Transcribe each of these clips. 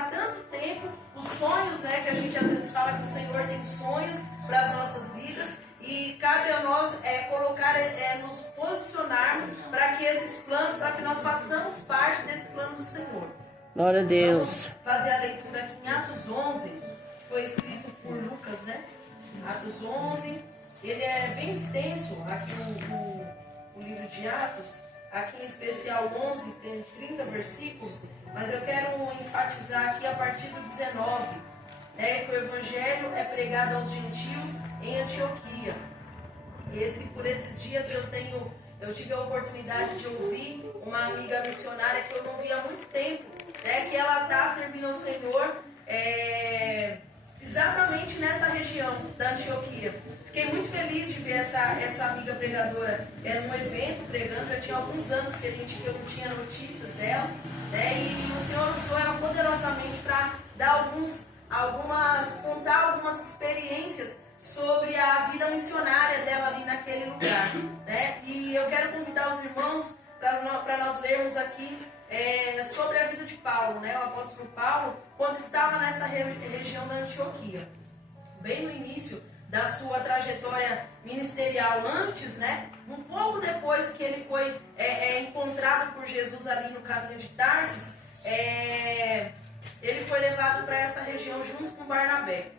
há tanto tempo, os sonhos, né, que a gente às vezes fala que o Senhor tem sonhos para as nossas vidas, e cabe a nós nos posicionarmos para que esses planos, para que nós façamos parte desse plano do Senhor. Glória a Deus. Vamos fazer a leitura aqui em Atos 11, que foi escrito por Lucas, né? Atos 11, ele é bem extenso aqui o livro de Atos, aqui em especial 11, tem 30 versículos, mas eu quero enfatizar aqui a partir do 19, né, que o Evangelho é pregado aos gentios em Antioquia. Por esses dias eu tive a oportunidade de ouvir uma amiga missionária que eu não via há muito tempo, né, que ela está servindo ao Senhor exatamente nessa região da Antioquia. Fiquei muito feliz de ver essa amiga pregadora num evento pregando. Já tinha alguns anos que eu não tinha notícias dela, né, e o Senhor usou ela poderosamente para dar contar algumas experiências sobre a vida missionária dela ali naquele lugar, né? E eu quero convidar os irmãos para nós lermos aqui sobre a vida de Paulo, né? O apóstolo Paulo, quando estava nessa região da Antioquia, bem no início da sua trajetória ministerial, antes, né? Um pouco depois que ele foi encontrado por Jesus ali no caminho de Tarsis, ele foi levado para essa região junto com Barnabé.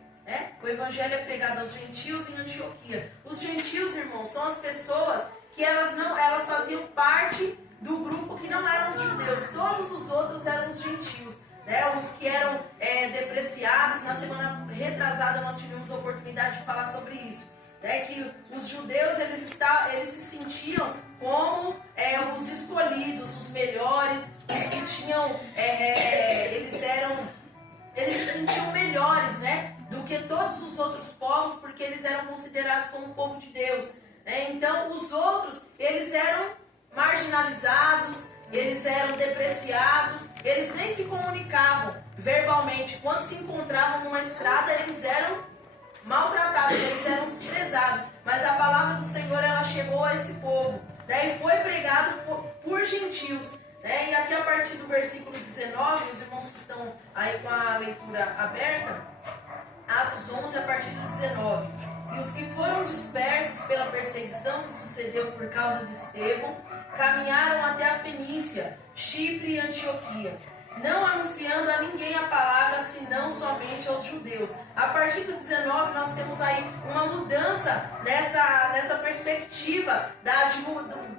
O evangelho é pregado aos gentios em Antioquia. Os gentios, irmãos, são as pessoas que elas faziam parte do grupo que não eram os judeus. Todos os outros eram os gentios, né? Os que eram depreciados. Na semana retrasada nós tivemos a oportunidade de falar sobre isso, né? Que os judeus eles se sentiam como os escolhidos, os melhores, os que tinham eles se sentiam melhores, né, do que todos os outros povos, porque eles eram considerados como o povo de Deus, né? Então os outros, eles eram marginalizados, eles eram depreciados, eles nem se comunicavam verbalmente. Quando se encontravam numa estrada, eles eram maltratados, eles eram desprezados. Mas a palavra do Senhor, ela chegou a esse povo, né, e foi pregado por gentios. E aqui a partir do versículo 19, os irmãos que estão aí com a leitura aberta, Atos 11 a partir do 19. E os que foram dispersos pela perseguição que sucedeu por causa de Estevão, caminharam até a Fenícia, Chipre e Antioquia, não anunciando a ninguém a palavra, senão somente aos judeus. A partir do 19, nós temos aí uma mudança nessa perspectiva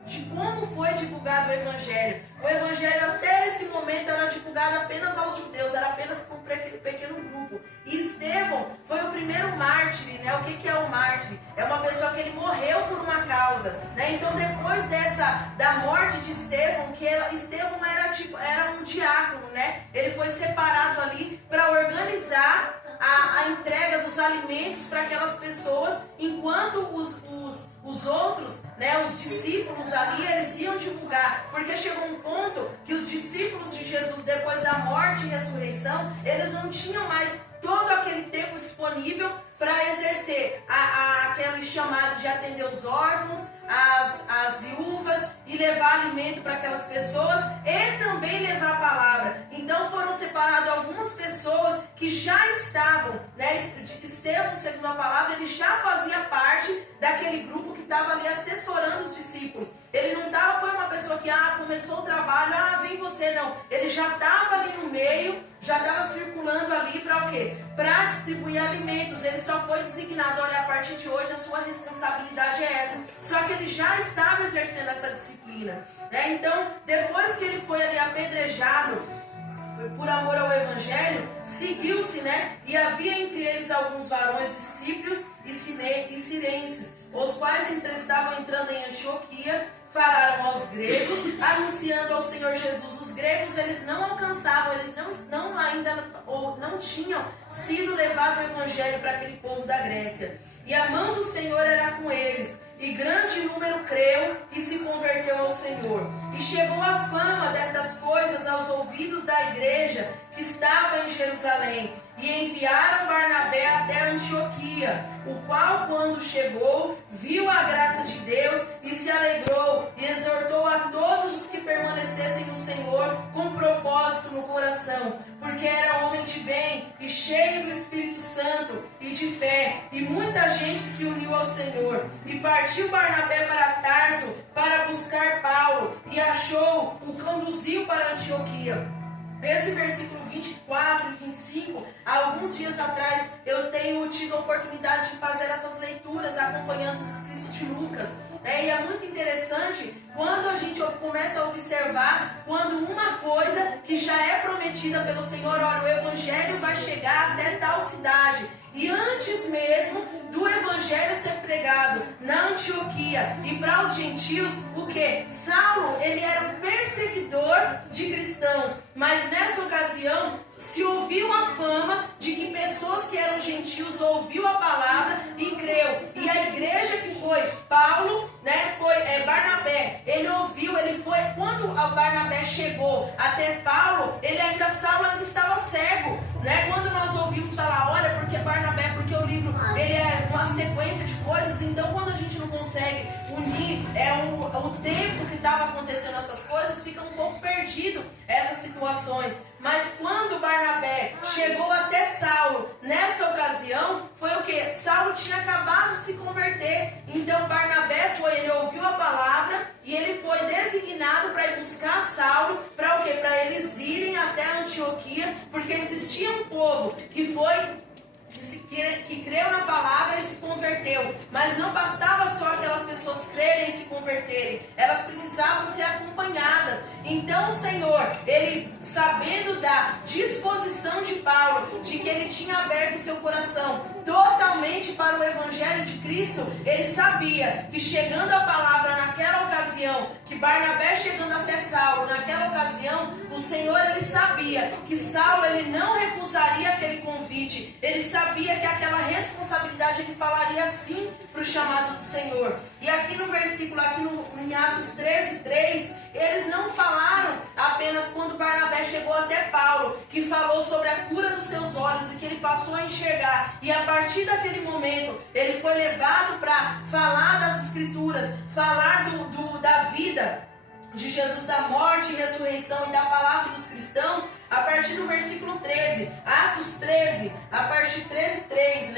de como foi divulgado o Evangelho. O Evangelho até esse momento era divulgado apenas aos judeus, era apenas para um pequeno grupo. E Estevão foi o primeiro mártir, né? O que é o mártir? É uma pessoa que ele morreu por uma causa, né? Então depois da morte de Estevão, Estevão era um diácono, né? Ele foi separado ali para organizar a entrega dos alimentos para aquelas pessoas, enquanto os outros, né, os discípulos ali, eles iam divulgar, porque chegou um ponto que os discípulos de Jesus, depois da morte e ressurreição, eles não tinham mais todo aquele tempo disponível para exercer aquele chamado de atender os órfãos, as viúvas, e levar alimento para aquelas pessoas e também levar a palavra. Então foram separadas algumas pessoas que já estavam, né, Estevão, segundo a palavra, ele já fazia parte daquele grupo que estava ali assessorando os discípulos. Ele não foi uma pessoa que começou o trabalho, vem você, não. Ele já estava ali no meio, já estava circulando ali para o quê? Para distribuir alimentos. Ele só foi designado, olha, a partir de hoje a sua responsabilidade é essa. Só que ele já estava exercendo essa disciplina, né? Então, depois que ele foi ali apedrejado por amor ao Evangelho, seguiu-se, né? E havia entre eles alguns varões discípulos e cirenses, os quais estavam entrando em Antioquia, falaram aos gregos, anunciando ao Senhor Jesus. Os gregos, eles não alcançavam, eles não tinham sido levado o Evangelho para aquele povo da Grécia. E a mão do Senhor era com eles, e grande número creu e se converteu ao Senhor. E chegou a fama destas coisas aos ouvidos da igreja que estava em Jerusalém. E enviaram Barnabé até Antioquia. Antioquia, o qual, quando chegou, viu a graça de Deus e se alegrou e exortou a todos os que permanecessem no Senhor com propósito no coração, porque era homem de bem e cheio do Espírito Santo e de fé, e muita gente se uniu ao Senhor. E partiu Barnabé para Tarso para buscar Paulo, e achou, o conduziu para Antioquia. Esse versículo 24 e 25, há alguns dias atrás eu tenho tido a oportunidade de fazer essas leituras acompanhando os escritos de Lucas. E é muito interessante quando a gente começa a observar quando uma coisa que já é prometida pelo Senhor, olha, o Evangelho vai chegar até tal cidade. E antes mesmo do Evangelho ser pregado na Antioquia e para os gentios, o que? Saulo, ele era um perseguidor de cristãos, mas nessa ocasião se ouviu a fama de que pessoas que eram gentios ouviu a palavra e creu. E a igreja que foi Paulo, foi Barnabé, ele ouviu, ele foi, quando o Barnabé chegou até Paulo, Saulo ainda estava cego, quando nós ouvimos falar, olha, porque Barnabé, porque o livro, ele é uma sequência de coisas, então quando a gente não consegue unir o tempo que estava acontecendo essas coisas, fica um pouco perdido essas situações. Mas quando Barnabé chegou até Saulo, nessa ocasião, foi o que? Saulo tinha acabado de se converter. Então Barnabé ele ouviu a palavra e ele foi designado para ir buscar Saulo, para o quê? Para eles irem até Antioquia, porque existia um povo que creu na palavra e se converteu. Mas não bastava só aquelas pessoas crerem e se converterem, elas precisavam ser acompanhadas. Então o Senhor, ele sabendo da disposição de Paulo, de que ele tinha aberto o seu coração totalmente para o Evangelho de Cristo, ele sabia que chegando a palavra naquela ocasião, que Barnabé chegando até Saulo naquela ocasião, o Senhor, ele sabia que Saulo, ele não recusaria aquele convite, ele sabia que aquela responsabilidade ele falaria sim para o chamado do Senhor. E aqui no versículo, em Atos 13:3, eles não falaram apenas quando Barnabé chegou até Paulo, que falou sobre a cura dos seus olhos e que ele passou a enxergar. E a partir daquele momento, ele foi levado para falar das Escrituras, falar da vida de Jesus, da morte e ressurreição e da palavra dos cristãos, a partir do versículo 13, Atos 13, a partir de 13:3,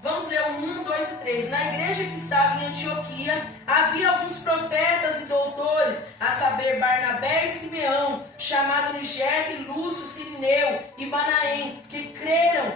Vamos ler o 1, 2 e 3. Na igreja que estava em Antioquia, havia alguns profetas e doutores, a saber, Barnabé e Simeão, chamado Niger, Lúcio, Cirineu e Manaém, que creram,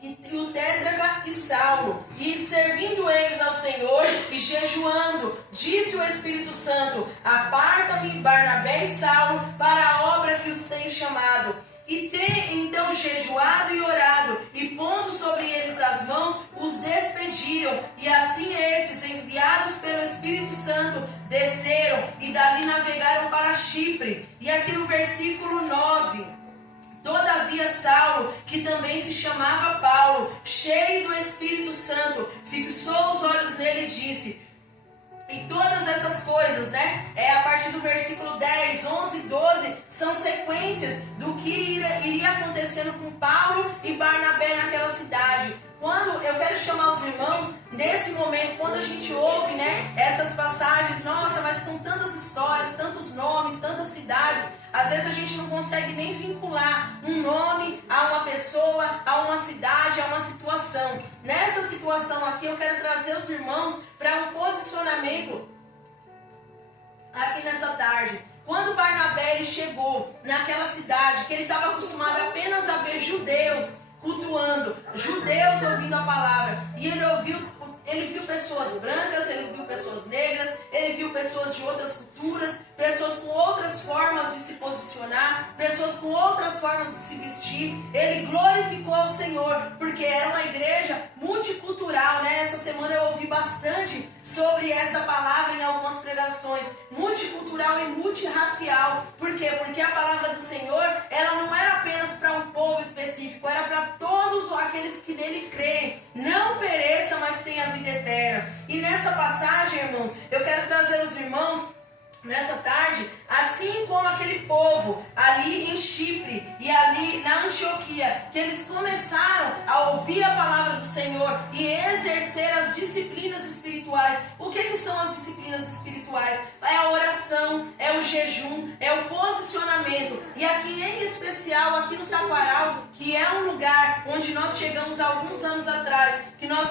e o Tétraca e Saulo, e servindo eles ao Senhor e jejuando, disse o Espírito Santo: aparta-me Barnabé e Saulo para a obra que os tenho chamado. E tem então jejuado e orado, e pondo sobre eles as mãos, os despediram. E assim estes, enviados pelo Espírito Santo, desceram e dali navegaram para Chipre. E aqui no versículo 9: todavia Saulo, que também se chamava Paulo, cheio do Espírito Santo, fixou os olhos nele e disse... E todas essas coisas, a partir do versículo 10, 11 e 12, são sequências do que iria acontecendo com Paulo e Barnabé naquela cidade. Quando eu quero chamar os irmãos, nesse momento, quando a gente ouve, essas passagens, nossa, mas são tantas histórias, tantos nomes, tantas cidades, às vezes a gente não consegue nem vincular um nome a uma pessoa, a uma cidade, a uma situação. Nessa situação aqui, eu quero trazer os irmãos para um posicionamento aqui nessa tarde. Quando Barnabé ele chegou naquela cidade, que ele estava acostumado apenas a ver judeus cultuando, judeus ouvindo a palavra, e ele viu pessoas brancas, ele viu pessoas negras, ele viu pessoas de outras culturas, pessoas com outras formas de se posicionar, pessoas com outras formas de se vestir. Ele glorificou ao Senhor, porque era uma igreja multicultural, Essa semana eu ouvi bastante sobre essa palavra em algumas pregações, multicultural e multirracial. Por quê? Porque a palavra do Senhor, ela não era apenas para um povo específico, era para todos aqueles que nele creem, não pereça, mas tenha vida eterna. E nessa passagem, irmãos, eu quero trazer os irmãos nessa tarde, assim como aquele povo ali em Chipre e ali na Antioquia, que eles começaram a ouvir a palavra do Senhor e exercer as disciplinas espirituais. O que são as disciplinas espirituais? É a oração, é o jejum, é o posicionamento. E aqui em especial, aqui no Taquaral, que é um lugar onde nós chegamos há alguns anos atrás, que nós